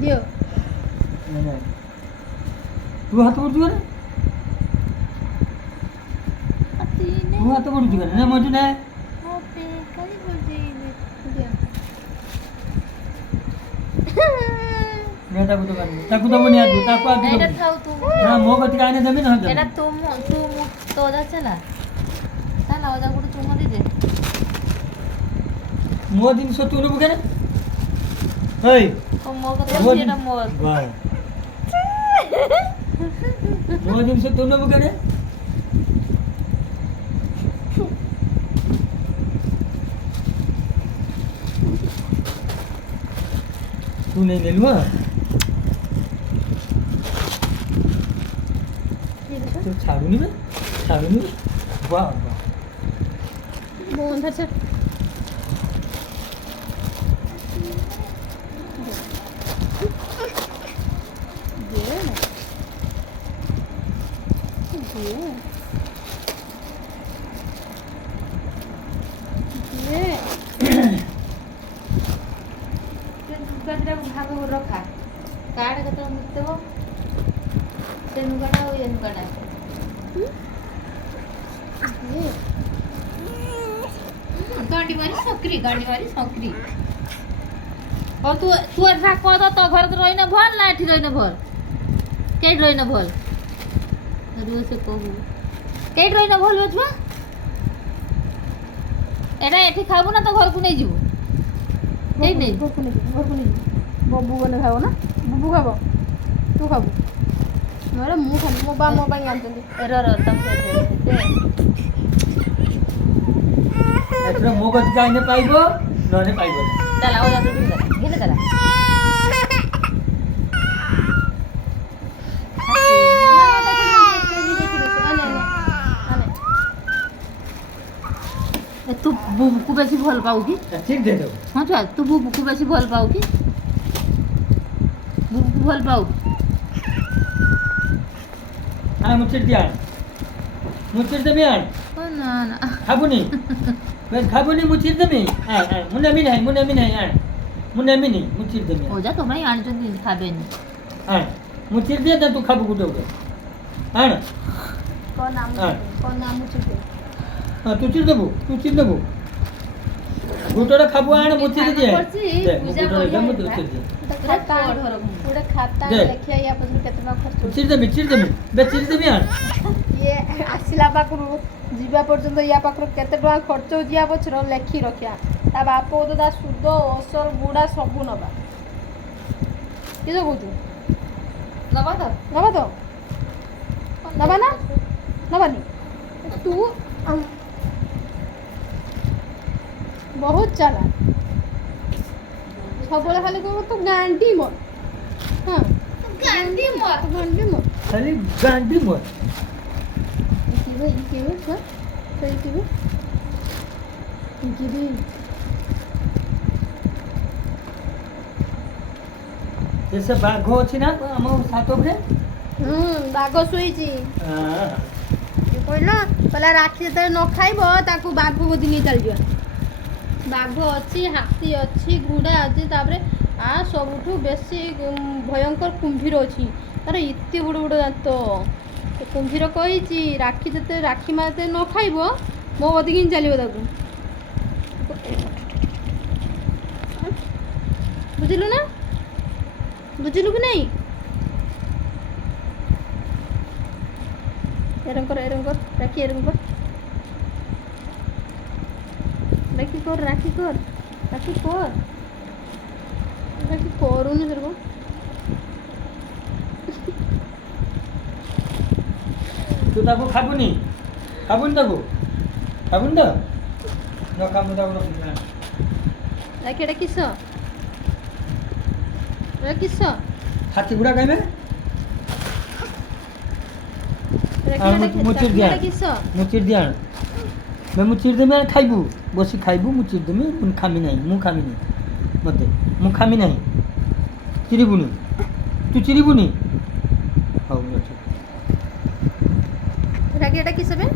दियो नहीं तू हाथ पड़ू करे तू हाथ पड़ू करे ना मजू ना ओपे कली बोलते दियो मैं ताकू तो बनिया दू ताकू आदू एटा खाऊ तू ना मो गति काने देबे ना एटा तू तो जा चला चला ओदा गुड तू मदे दे मो दिन सो तू न बुके ना हेय ओ मो कथा एटा मो वाह मो दिन सो तू न बुके ना तू नहीं ले लूँ तो छाड़ू नहीं मैं वाह वाह बोन धर चल भाग रखा काट कत मुतब से नुगाटा और ये नुगाटा गांडी मारी सकरी और तू तू ऐसा कह तो घर तो रही ना भल लाठी रही ना भल केट रही ना भल रू से कहू केट रही ना भल बचवा एटा एठी खाबो ना तो घर को नहीं जीवो केट नहीं घर को नहीं बबू बने खाबो ना बबू खाबो तू खाबो नरे मु खाबो मो बा आनतंदी तम से एथरा मो गति काने पाइबो नने पाइबो चला ओ जा तू घेले चला तू बुबू को बेसी भल पाऊ की ठीक दे दो हां तो तू बुबू को बेसी भल पाऊ की बुबू को भल पाऊ हां मुचर दिया मुचर दे बियान ओ ना ना खाबुनी मैं खाबुनी मुचर दे मी हां मुने मी नहीं मुने मी मुचर दे मी ओ जा तो मैं आन जन खाबे नहीं हां मुचर दे तू खाबु गुडो हां कौन नाम मुचर दे हां तू चिर देबो गुटोड़ा खाबु आण मुचर दे दे गुटोड़ा जम दे दे पूरा खाता लेखिया या पछन केतना खर्च चिर दे बे चिर दे बियान ये आसिला पाकरू जीवा पर्यंत या पाकरू केते टका खर्च हो जिया पछर लेखि रखिया ता बाप तो दा सुद असर गुडा सबु नबा किजो कहू नबा तो नबा ना नबानी तू बहुत चला सबले खाली कहू तो गांडी मोर हां गांडी मोर खाली गांडी मोर किबे हां सही किबे जैसे बाघ अछि ना हम सातो के बाघ सोईची हां ये कहला राखी जते न खाइबो ताकू बाघ को दिन चल जिया बाघ अच्छी हाथी अच्छी घोड़ा अच्छी तापरे आ सबुठू बेसी भयंकर कुंभीर अच्छी तार इतने बड़ बड़ दांत तो कुंभीर कही राखी जते राखी माते न खाइब मो बदी कि चलो ताकू बुझलु ना बुझलु कि नहीं एरम कर राखी एरम कर राखी करूनी सर को तू ताको खाबुनी ताको खाबुन द न खामु ताको ना राखी एटा किस हाथी गुड़ा कहबे राखी एटा किस मुचिर दिया मैं मुचिर दे मैं खाइबू बसी खाइबू मुचिर दे मैं मुन खामी नहीं मु खामी नहीं मते मु खामी नहीं चिरिबुनी तू चिरिबुनी हाउ अच्छा राखी एटा किस बे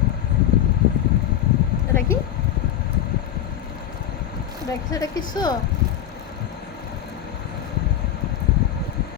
राखी एटा किस